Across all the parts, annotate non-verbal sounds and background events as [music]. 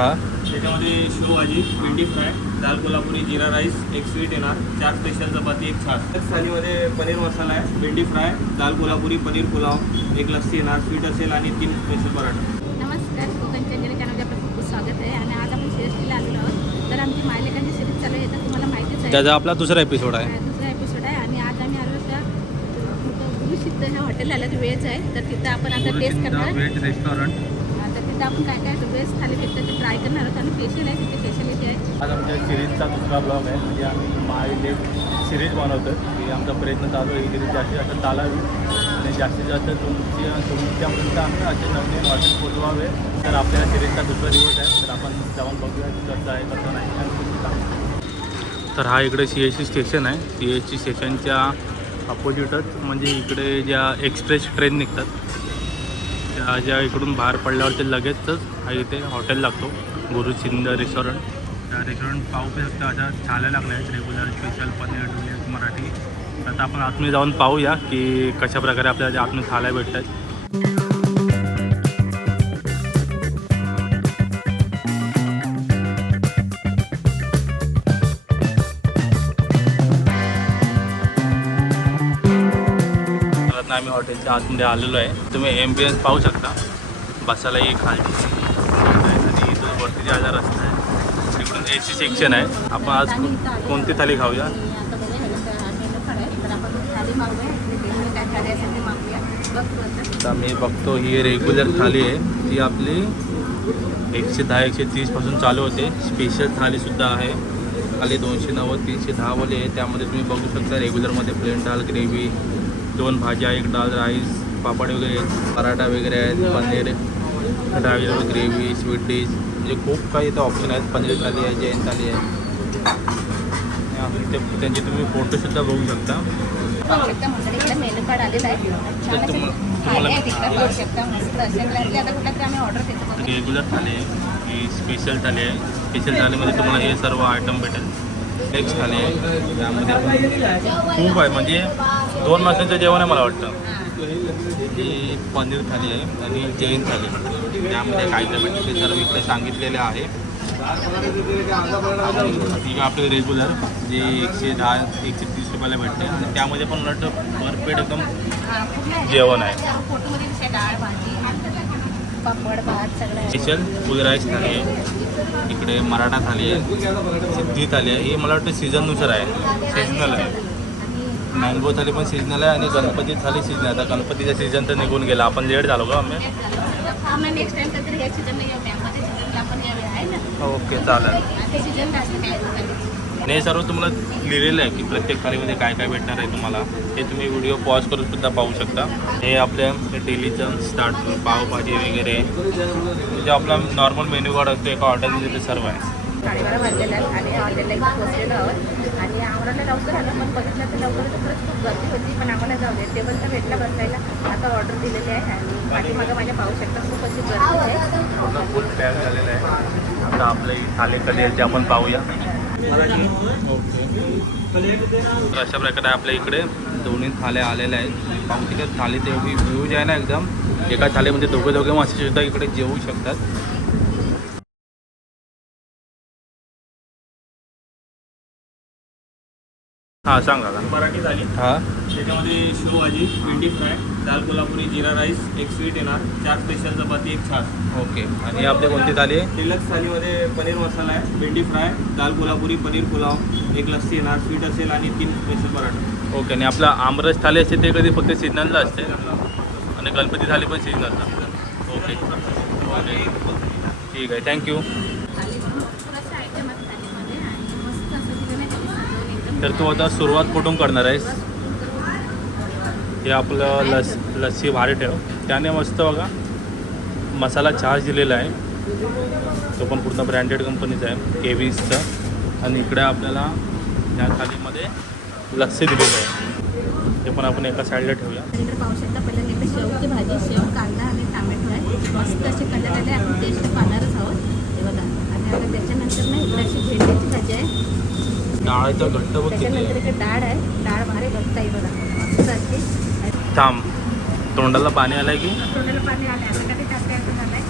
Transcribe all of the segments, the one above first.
हा. त्याच्यामध्ये शेव भाजी भेंडी फ्राय दाल कोल्हापुरी जिरा राईस एक स्वीट येणार. चार स्पेशल चपाती एक छास. एक थालीमध्ये पनीर मसाला आहे. भेंडी फ्राय दाल कोल्हापुरी पनीर पुलाव एक लस्सी येणार. स्वीट असेल आणि तीन स्पेशल पराठा. नमस्कार कोकण चंद्र चॅनलमध्ये आपलं खूप खूप स्वागत आहे. आणि आज आपण सिरियसलीला आलेलो आहोत. तर आमची मायलेकांची सिरीज चालू आहे. तर तुम्हाला माहितीच आहे. त्याचा आपला दुसरा एपिसोड आहे. दुसरा एपिसोड आहे. आणि आज आम्ही आलो त्या गुरुसिद्ध ह्या हॉटेल आलं व्हेज आहे. तर तिथं आपण आता टेस्ट करणार रेस्टॉरंट तिथं आपण काय काय व्हेज थालीपीठ ते ट्राय करणार आहोत. आणि फेशियल आहे तिथे स्पेशालिटी आहे. आज आमच्या सिरीजचा दुसरा ब्लॉग आहे. म्हणजे आम्ही माहिती सिरीज बनवतो की आमचा प्रयत्न चालू आहे. की जास्तीत जास्त चालावी आणि जास्तीत जास्त तुमच्या तुमच्यापर्यंत आम्ही असे नवीन हॉटेल पोचवावे. तर आपल्या सिरीजचा दुसरा दिवस आहे. तर आपण जाऊन बघूया की कसं आहे कसं नाही. तर हा इकडे सी एस सी स्टेशन आहे. सी एस सी स्टेशनच्या अपोजिटच म्हणजे इकडे ज्या एक्सप्रेस ट्रेन निघतात त्या ज्या इकडून बाहेर पडल्यावर ते लगेचच हा इथे हॉटेल लागतो. गुरु सिंध रेस्टॉरंट त्या रेस्टॉरंट पाहू शकता अशा छाल्या लागल्या आहेत. रेग्युलर स्पेशल पनीर डुलियस मराठी. आता आपण आतमध्ये जाऊन पाहूया की कशा प्रकारे आपल्याला त्या आतमध्ये थाल्या भेटतात आम्ही हॉटेलच्या आतमध्ये आलेलो आहे. तुम्ही एम्बियन्स पाहू शकता. बसायला एक खालची आणि इथून वरती जे आजार रस्ता आहे तिकडून ए सी सेक्शन आहे. आपण आज कोणती थाली खाऊया? आता तर मी बघतो ही रेग्युलर थाली आहे. ती आपली एकशे दहा एकशे तीसपासून चालू होते. स्पेशल थालीसुद्धा आहे. खाली दोनशे नव्वद तीनशे दहावाली आहे. त्यामध्ये तुम्ही बघू शकता रेग्युलरमध्ये प्लेन दाल ग्रेव्ही दोन भाज्या एक डाल राईस पापड वगैरे आहेत पराठा वगैरे आहेत पनीर डाळ ग्रेव्ही स्वीट डिश. म्हणजे खूप काही इथं ऑप्शन आहेत. पनीर थाली आहे जैन थाली आहे. इथे त्यांचे तुम्ही फोटोसुद्धा बघू शकता. मेनू कार्ड आलेलं आहे बघू. रेग्युलर थाली आहे. ही स्पेशल थाली आहे. स्पेशल थालीमध्ये तुम्हाला हे सर्व आयटम भेटेल. नेक्स्ट थाली आहे. त्यामध्ये खूप आहे. म्हणजे दोन मासांचं जेवण आहे मला वाटतं. ही पनीर थाली आहे आणि जैन थाली. त्यामध्ये काय काय ते सर्व इकडे सांगितलेले आहे. ती आपले रेग्युलर जे एकशे दहा एकशे तीस रुपयाला भेटते. आणि त्यामध्ये पण उलट भरपेट एकदम जेवण आहे. स्पेशल फुल राईस थाली आहे. इकडे मराठा थाली आहे. सिद्धी थाली आहे. ही मला वाटतं सीझननुसार आहे. सीजनल आहे. मँगो थाली पण सीजनल आहे आणि गणपती थाली सीजन आहे. आता गणपतीचा सीझन तर निघून गेला. आपण लेट झालो का आम्ही. ओके चालेल. हे सर्व तुम्हाला लिहिलेलं आहे की प्रत्येक थालीमध्ये काय काय भेटणार आहे तुम्हाला. हे तुम्ही व्हिडिओ पॉज करून सुद्धा पाहू शकता. हे आपल्या डेलीचं स्टार्ट पावभाजी वगैरे. म्हणजे आपला नॉर्मल मेन्यू कार्ड असतो. एका हॉटेलमध्ये ते सर्व आहे. आम्हाला लवकर आलं पण बघितलं तर लवकर तर खरंच खूप गर्दी होती पण आम्हाला जाऊ दे. टेबल तर भेटला बसायला. आता ऑर्डर दिलेली आहे आणि पाठीमागं माझ्या पाहू शकता खूप अशी गर्दी आहे. फुल पॅक झालेलं आहे. आता आपलं थाली कधी ते आपण पाहूया. तर अशा प्रकारे आपल्या इकडे दोन्ही थाल्या आलेल्या आहेत. पाहू शकत थाली तेवढी व्ह्यूज आहे ना एकदम. एका थालीमध्ये दोघे दोघे मासे सुद्धा इकडे जेवू शकतात. हां सांगा का मराठी थाली. हां. त्याच्यामध्ये शेव भाजी भेंडी फ्राय दाल कोल्हापुरी जिरा राईस एक स्वीट येणार चार स्पेशल चपाती एक छास. ओके. आणि आपली कोणती थाली आहे? डिलक्स थालीमध्ये पनीर मसाला आहे भेंडी फ्राय दाल कोल्हापुरी पनीर पुलाव एक लस्सी येणार स्वीट असेल आणि तीन स्पेशल पराठा. ओके आणि आपला आमरस थाली असते ते कधी फक्त सीजनलला असते? आणि गणपती थाली पण सीजनलला ओके. ओके ठीक आहे थँक्यू थाली म्हणून भरपूर असे आयटम आहेत थालीमध्ये आणि मस्त असं दिलं नाही त्यांनी सजवून एकदम तर तू आता सुरुवात कुठून करणार आहेस? हे आपलं लस लस्सी भारी ठेव. त्याने मस्त बघा मसाला चार्ज दिलेला आहे. तो पण पूर्ण ब्रँडेड कंपनीचा आहे केव्हीजचा आणि इकडे आपल्याला या थालीमध्ये लस्सी दिलेलं आहे. ते पण आपण एका साईडला ठेवूया. पाहू शकता पहिल्यांदा शेवची भाजी शेव कांदा आणि टोमॅटो आहे. मस्त असे कलर आले आपण टेस्ट पाहणारच आहोत. आणि त्याच्यानंतर ना इकडे अशी भेंडीची भाजी आहे. डाळ तर घट्ट बघ किती त्याच्यानंतर आहे. इकडे डाळ आहे. डाळ भारी घट्ट आहे बघा. मस्त अशी. थांब. तोंडाला पाणी आलं आहे की तोंडाला पाणी आले आता कधी टाकते असं झालंय.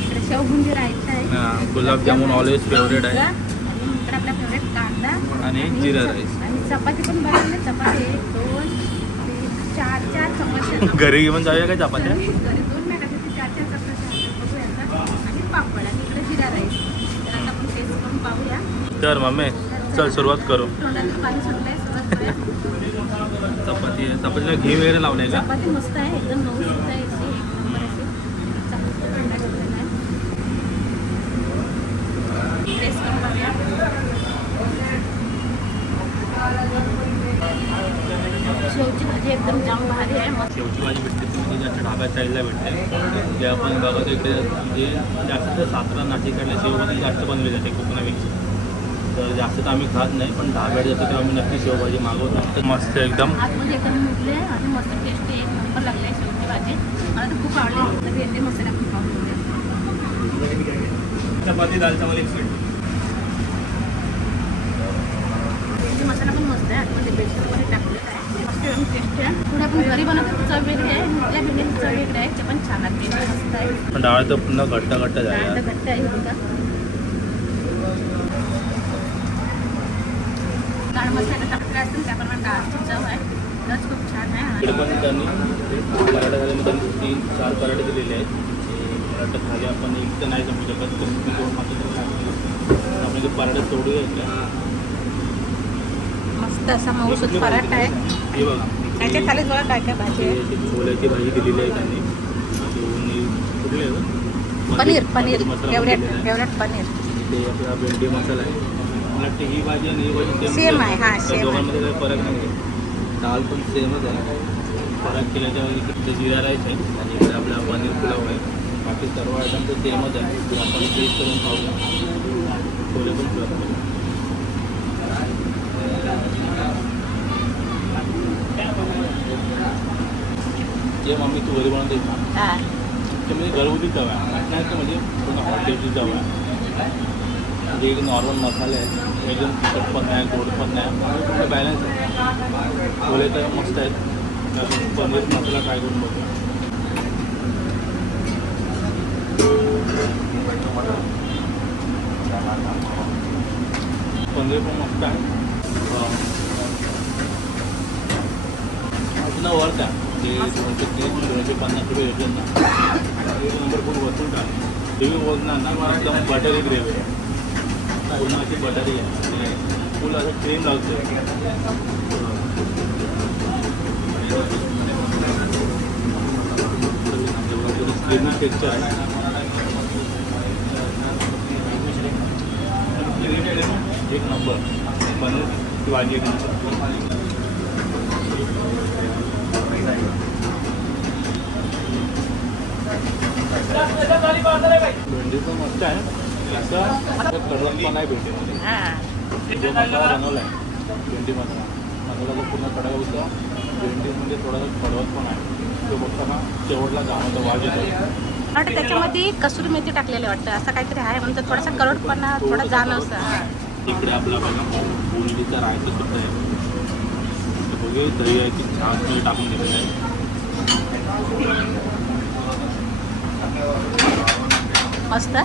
इकडे शेवबुंदी रायता आहे. गुलाबजामुन always favorite आहे. आणि इकडे आपला फेवरेट कांदा. आणि जिरा राईस आणि चपाती पण बनवले चपाती दोन तीन चार चार चपात्या. [laughs] घरी घेऊन जाऊया काय चपात्या घरी घरी दोन नाही टाकायचे, चार चार चपात्या आहेत. बघूया आता. आणि पापड आणि इकडे जिरा राईस तर आता आपण टेस्ट करून पाहूया. तर मम्मी चल सुरुवात करू. चपाती आहे चपातीला घी वगैरे लावलंय का? मस्त आहे एकदम शेवची भाजी एकदम जाम भारी आहे मस्त. शेवची भाजी भेटते ती जास्त ढाब्यात साईडला भेटते. जे आपण बघतो इकडे म्हणजे जास्त सातारा नाशिककडल्या शेवभाजी जास्त बनवली जाते कोकणापेक्षा. तर जास्त तर आम्ही खात नाही पण ढाब्यात जातो तेव्हा आम्ही नक्की शेवभाजी मागवतो. तर मस्त एकदम. मस्त टेस्टी एक नंबर लागले शेवची भाजी. मला तर खूप आवडली. तर मसाला चपाती दाल चावल एक स्वीट मसाला पण मस्त आहे. आतमध्ये बेसन वगैरे टाकलेलं पण डाळ तर पुन्हा घट्ट घट्ट झाला इकडे पण त्यांनी पराठा झाले. त्यांनी तीन चार पराठे दिलेले आहेत. पराठा खाली आपण. एक तर नाही जमू शकत. दोन मात्र आपण ते पराठा इकडे मस्त असा मऊसूत पराठा? आहे. हे बघा. त्याच्याखाली बघा काय काय भाजी आहे? छोल्याची भाजी दिलेली आहे त्यांनी. कुठले? पनीर पनीर. फेवरेट. फेवरेट पनीर. ते आपला भेंडी मसाला आहे. मला वाटतं ही भाजी आणि ही भाजी Same आहे, हा, आहे. दोघांमध्ये काही फरक नाही दाल पण सेमच आहे. फरक केल्याच्या इकडे जिरा राईस आहे आणि इकडे आपला पनीर पुलाव आहे. बाकी सर्व आयटम तर सेमच आहे. आपण टेस्ट करून पाहूया छोले पण जे मम्मी तू घरी बनवते ना ते म्हणजे घरगुती चव आहे. म्हणजे पूर्ण हॉटेलची चव आहे. जे एक नॉर्मल मसाले आहेत. एकदम तिखट पण नाही गोड पण नाही. पूर्ण बॅलन्स आहे. छोले तर मस्त आहेत. पनीर मसाला ट्राय करून बघूया पनीर पण मस्त आहे. अजून वर्थ आहे. ते दोनशे तीस दोनशे पन्नास रुपये घेतले ना. नंबर खूप वसूल टाकले. ग्रेव्ही बोलणार ना एकदम बटरी ग्रेव्ही आहे. पुन्हा अशी बटरी आहे फुल असं क्रीम लावतो क्रीमी टेक्चर आहे. एक नंबर पनीर ची भाजी एक नंबर भेंडी पण मस्त आहे. आहे भेंडीमध्ये हा. जो मसाला बनवला आहे भेंडी मसाला मसाला जो पूर्ण कडक होतो. भेंडीमध्ये थोडासा आहे. तो बघताना शेवटला जाणवतो वाज येतो वाटतं त्याच्यामध्ये कसुरी मेथी टाकलेली वाटतं. असं काहीतरी आहे. म्हणजे थोडासा करोडपणा थोडा जाणवसा. इकडे आपला बघा बुंदीचा रायता सुद्धा आहे. बघूया दही आहे की छान तुम्ही टाकून दिलेलं आहे. मस्त.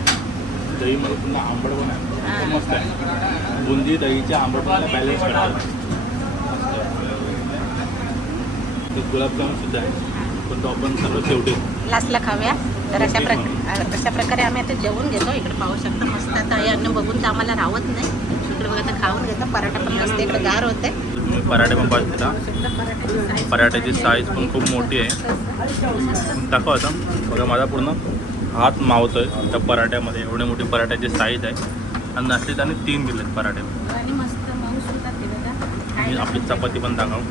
दहीमध्ये पुन्हा आंबट पण आहे. मस्त आहे. बुंदी दहीच्या आंबटपणाला बॅलन्स करतात ते गुलाबजामुन सुद्धा आहे. पण तो आपण सर्व शेवटी लास्टला खाऊया. तर अशा प्रकारे अशा प्रकारे आम्ही आता जेवून घेतो. इकडे पाहू शकता मस्त आता हे अन्न बघून तर आम्हाला राहत नाही. इकडे बघा आता खाऊन घेतो. पराठा पण मस्त इकडे गार होते. पराठे पण पाहू शकता. पराठ्याची साईज पण खूप मोठी आहे. दाखव आता. बघा माझा पूर्ण. हात मावतोय त्या पराठ्यामध्ये. एवढे मोठी पराठ्याची साईज आहे. आणि नसले त्याने तीन दिलेत पराठे. आणि मस्त मऊ सुद्धा ते बघा आणि खायला आपली चपाती पण दाखव.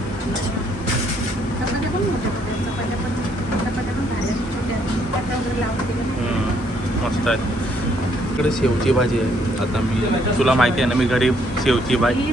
मस्त आहे इकडे शेवची भाजी आहे. आता मी तुला माहिती आहे ना मी घरी शेवची भाजी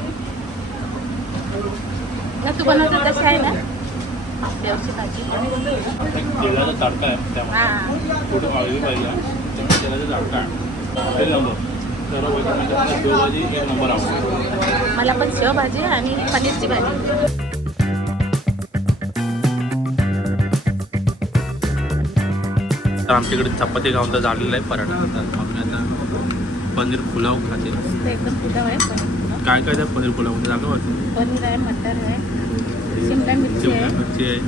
ना तू बनवतो आहे ना. देवची भाजी. तेलाचा तडका आहे त्यामध्ये. थोडी ऑइली पाहिजे. त्यामुळे तेलाचा तडका आहे. नंबर. मला पण शेवभाजी आणि पनीरची भाजी. तर आमच्याकडे चपाती गावचा झालेला आहे पराठा खातात. आम्ही आता पनीर पुलाव खाते. एकदम पुलाव आहे. काय काय त्या पनीर पुलावमध्ये दाखवा पनीर आहे मटर आहे शिमला मिरची आहे. मिरची आहे.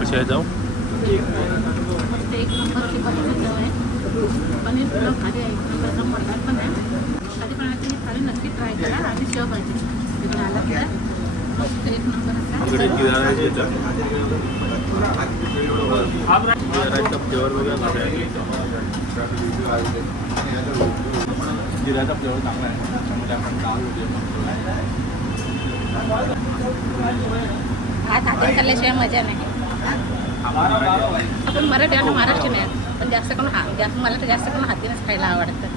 कशी आहे जाऊ? एक नंबरची पनीर आहे. पनीर पुलाव खाली आहे मटार पण आहे. कधी पण आता ही थाळी नक्की ट्राय करा आणि शेवभाजी तिकडे आला की इकडे राईसचा फ्लेवर वगैरे फ्लेवर चांगला आहे. त्यामध्ये आपण डाळ खाल्ल्याशिवाय मजा नाही. आपण मराठी आणि महाराष्ट्रीयन आहे. पण जास्त करून हा जास्त मला तर जास्त करून हातीनच खायला आवडतं.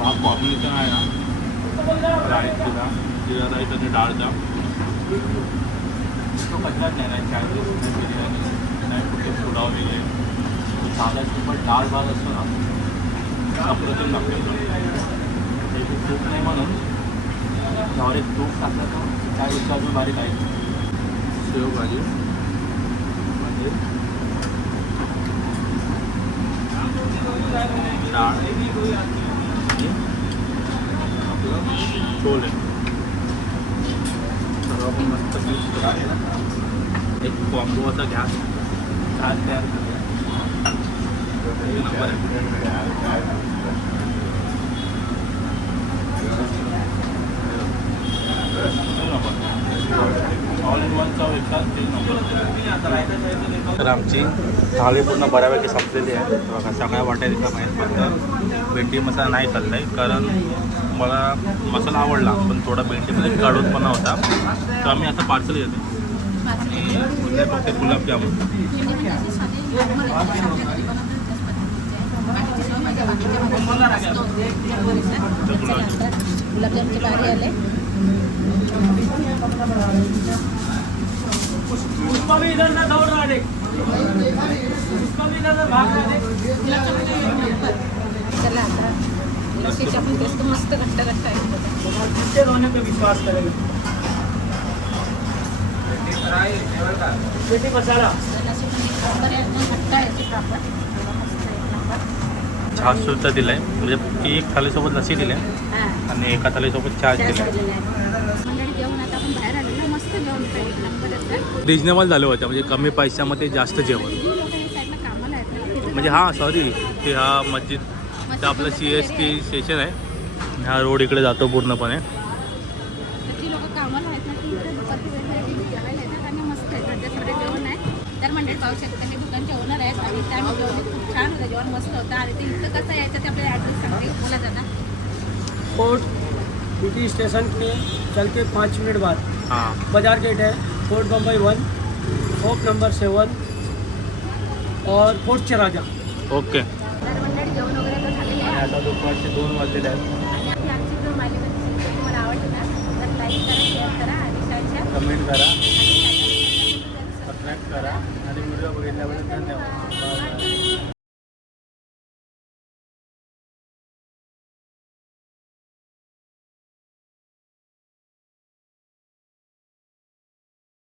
जो हा कॉम्बिनेशन आहे ना। राईसचा जिरा राईस आणि डाळचा तो कशात नाही नाही चायनीज नाही बिर्याणी नाही कुठे पुलाव वगैरे तो साधा सिंपल डाळ भात असतो ना अप्रतिम लागतो हे। तूप नाही म्हणून त्यावर एक तूप टाकलं तर काय गोष्ट अजून बारीक आहे शेवभाजी म्हणजे डाळ आणि आपलं सर्व आपण मस्त एक कॉम्बो असा घ्या छान तयार नंबर वन तर आमची थाळी पूर्ण बऱ्यापैकी संपलेली आहे. सगळ्या वाट्या तिथं माहीत फक्त भेंडी मसाला नाही खाल्ला आहे कारण मला मसाला आवडला पण थोडा भेंडीमध्ये कडूनपणा होता. तर आम्ही आता पार्सल घेतो आणि फक्त गुलाबजामुन गुलाबजामची बारी आले चला मस्त घट्ट घट्ट आहे घट्ट आहे ती नंबर छास सुद्धा दिला आहे म्हणजे एक थालीसोबत लसी दिली आहे. हां. आणि एका थालीसोबत चहा दिला रिजनेबल झालं होतं. म्हणजे कमी पैशामध्ये जास्त जेवण. म्हणजे हा सॉरी ते हा मस्जिद ते आपलं सी एस टी स्टेशन आहे. हा रोड इकडे जातो पूर्णपणे. तर तर मंडळी पाहू शकता हे दुकानचे ओनर आहेत आणि त्या खूप छान होतं जेवण मस्त होतं. आणि ते इथं कसं यायचं ते आपल्याला ॲड्रेस सांगते बोला दादा फोर्ट बीटी स्टेशन के चल के पाँच मिनट बाद। हां. बाजार गेट है Fort Bombay one shop number seven और फोर्ट चराजा। ओके तर मंडळी जेवण वगैरे आहे आता दुपारचे दोन वाजलेले आहेत. कमेंट करा आणि सबस्क्राईब करा. आणि व्हिडिओ बघितल्याबद्दल धन्यवाद.